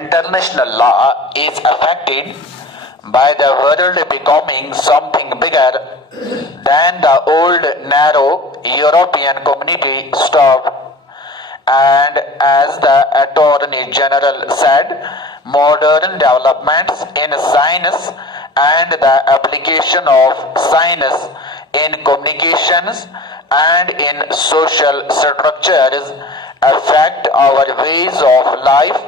international law is affected by the world becoming something bigger than the old narrow European community. And as the Attorney General said, modern developments in science and the application of science in communications and in social structures affect our ways of life,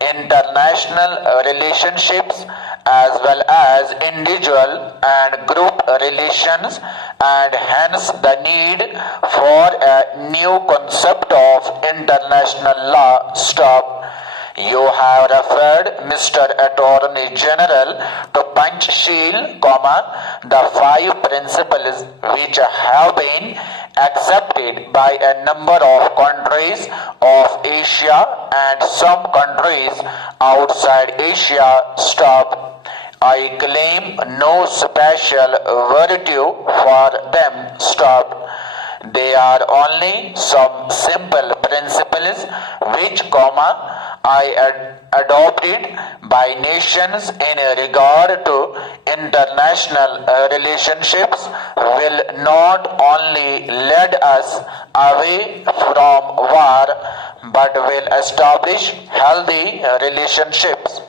international relationships as well as individual and group relations, and hence the need for a new concept of international law. You have referred, Mr. Attorney General, to Panchsheel, the 5 principles which have been accepted by a number of countries of Asia and some countries outside Asia. I claim no special virtue for them. They are only some simple principles which, I adopted by nations in regard to international relationships will not only lead us away from war but will establish healthy relationships.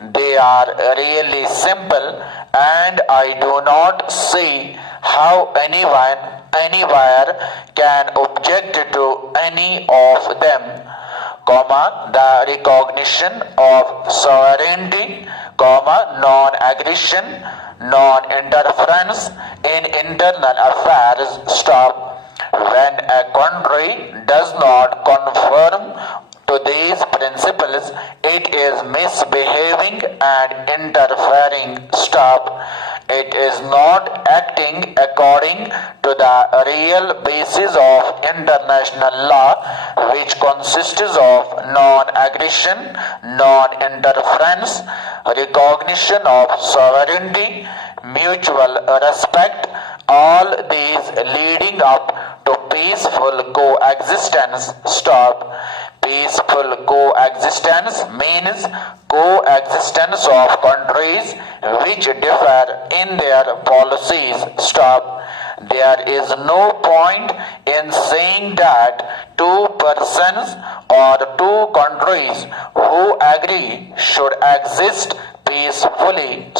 They are really simple, and I do not see how anyone anywhere can object to any of them. The recognition of sovereignty, non-aggression, non-interference in internal affairs. When a country does not conform to these principles, it is misbehaving and interfering. It is not acting according to the real basis of international law, which consists of non-aggression, non-interference, recognition of sovereignty, mutual respect, all these leading up to peaceful coexistence. Peaceful coexistence means coexistence of countries which differ in their policies. There is no point in saying that 2 persons or 2 countries who agree should exist peacefully.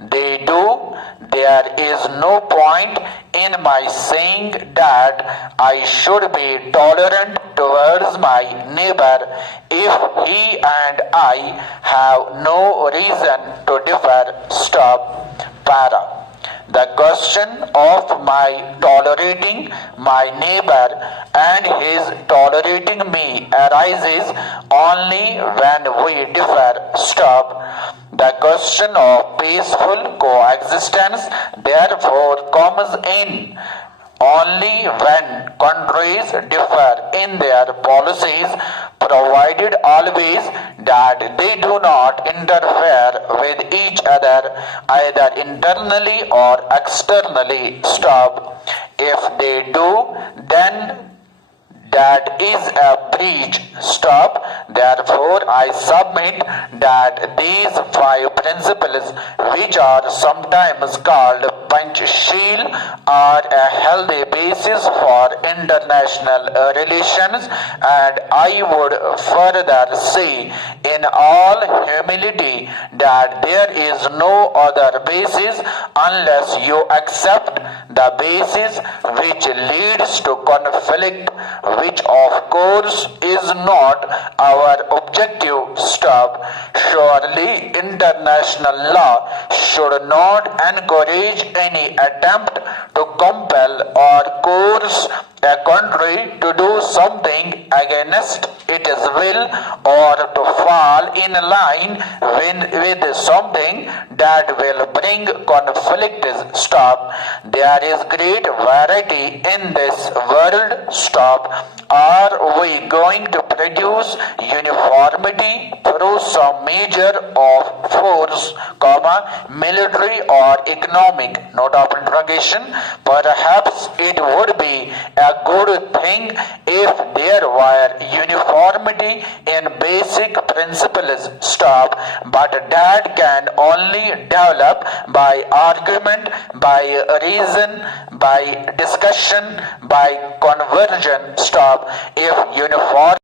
They do. There is no point in my saying that I should be tolerant towards my neighbor if he and I have no reason to differ. The question of my tolerating my neighbor and his tolerating me arises only when we differ. The question of peaceful coexistence therefore comes in only when countries differ in their policies, provided always that they do not interfere with each other either internally or externally. If they do, then that is a breach. Therefore, I submit that these 5 principles, which are sometimes called Panchsheel, are a healthy basis for international relations, and I would further say in all humility that there is no other basis unless you accept the basis which leads to conflict, which of course is not our objective. Surely international law should not encourage any attempt to compel or coerce a country to do something against its will or to fall in line with something that will bring conflict. There is great variety in this world. Are we going to produce uniformity through some measure of force, military or economic? Perhaps it would be a good thing if there were uniformity uniformity in basic principles stop, but that can only develop by argument, by reason, by discussion, by conversion stop. If uniform